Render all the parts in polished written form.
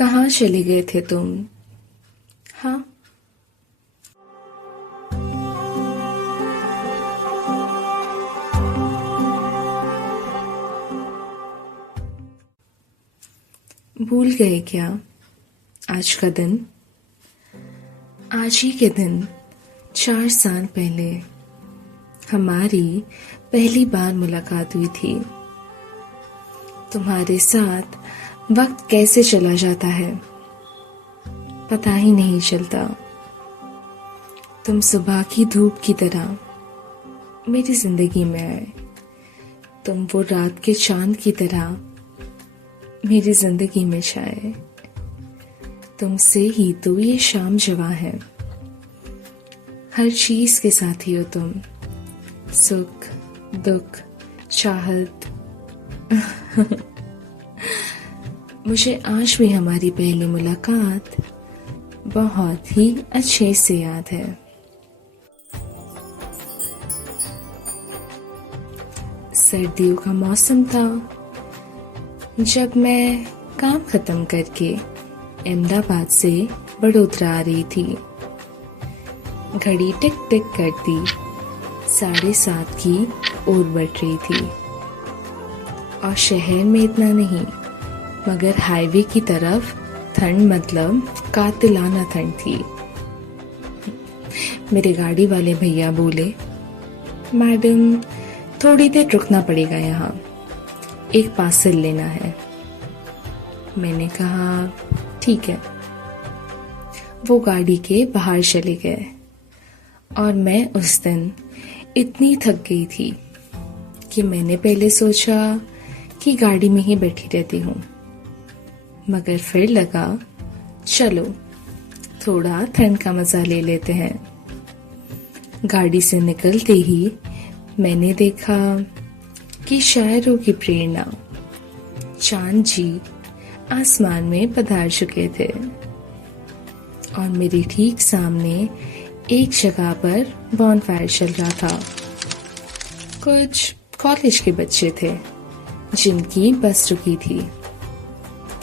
कहाँ चले गए थे तुम? हाँ, भूल गए क्या आज का दिन? आज ही के दिन 4 साल पहले हमारी पहली बार मुलाकात हुई थी। तुम्हारे साथ वक्त कैसे चला जाता है पता ही नहीं चलता। तुम सुबह की धूप की तरह मेरी जिंदगी में आए। तुम वो रात के चांद की तरह मेरी जिंदगी में छाए। तुमसे ही तो ये शाम जवा है। हर चीज के साथी हो तुम, सुख दुख चाहत। मुझे आज भी हमारी पहली मुलाकात बहुत ही अच्छे से याद है। सर्दियों का मौसम था जब मैं काम खत्म करके अहमदाबाद से बड़ोदरा आ रही थी। घड़ी टिक टिक करती 7:30 की ओर बढ़ रही थी और शहर में इतना नहीं मगर हाईवे की तरफ ठंड मतलब कातिलाना ठंड थी। मेरे गाड़ी वाले भैया बोले, मैडम थोड़ी देर रुकना पड़ेगा, यहाँ एक पार्सल लेना है। मैंने कहा ठीक है। वो गाड़ी के बाहर चले गए और मैं उस दिन इतनी थक गई थी कि मैंने पहले सोचा कि गाड़ी में ही बैठी रहती हूँ, मगर फिर लगा चलो थोड़ा ठंड का मजा ले लेते हैं। गाड़ी से निकलते ही मैंने देखा कि शायरों की प्रेरणा चांद जी आसमान में पधार चुके थे और मेरे ठीक सामने एक जगह पर बॉनफायर चल रहा था। कुछ कॉलेज के बच्चे थे जिनकी बस रुकी थी।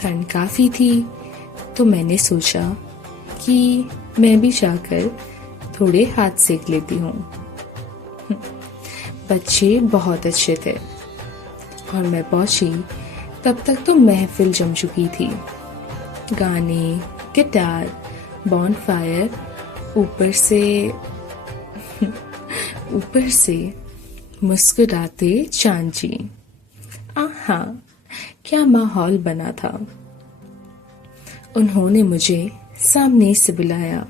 ठंड काफी थी तो मैंने सोचा कि मैं भी जाकर थोड़े हाथ सेक लेती हूँ। बच्चे बहुत अच्छे थे और मैं पहुंची तब तक तो महफिल जम चुकी थी। गाने, गिटार, बॉनफायर, ऊपर से मुस्कुराते चांद जी। आहा, क्या माहौल बना था। उन्होंने मुझे सामने से बुलाया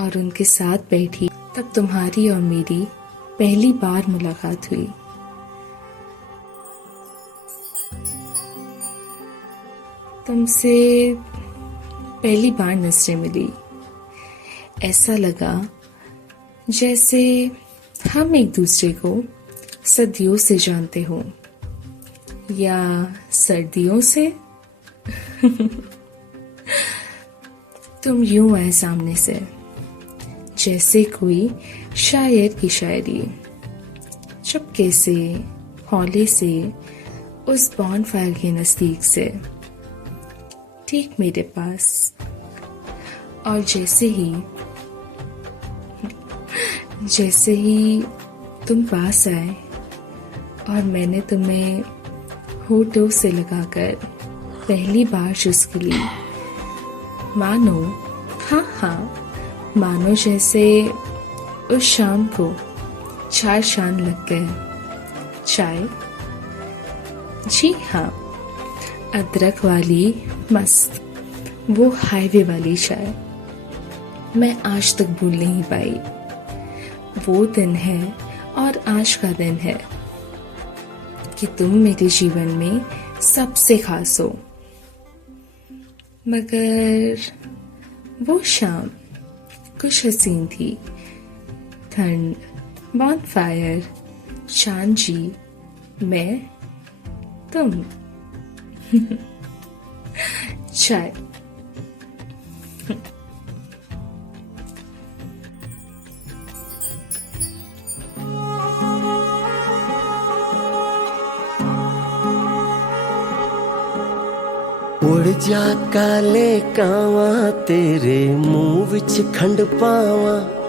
और उनके साथ बैठी। तब तुम्हारी और मेरी पहली बार मुलाकात हुई। तुमसे पहली बार नजरें मिली। ऐसा लगा जैसे हम एक दूसरे को सदियों से जानते हो, या सर्दियों से। तुम यूं आए सामने से जैसे कोई शायर की शायरी। चुपके से, हौले से, उस बॉनफायर के नजदीक से, ठीक मेरे पास। और जैसे ही तुम पास आए और मैंने तुम्हें होठों से लगाकर पहली बार चुस्की ली, मानो जैसे उस शाम को 4 चांद लग गए। चाय? जी हाँ, अदरक वाली मस्त, वो हाईवे वाली चाय। मैं आज तक भूल नहीं पाई। वो दिन है और आज का दिन है कि तुम मेरे जीवन में सबसे खास हो। मगर वो शाम कुछ हसीन थी। ठंड, बॉनफायर, चांद जी, मैं, तुम। चाय। उड़ जा काले कावां तेरे मुंह विच खंड पावां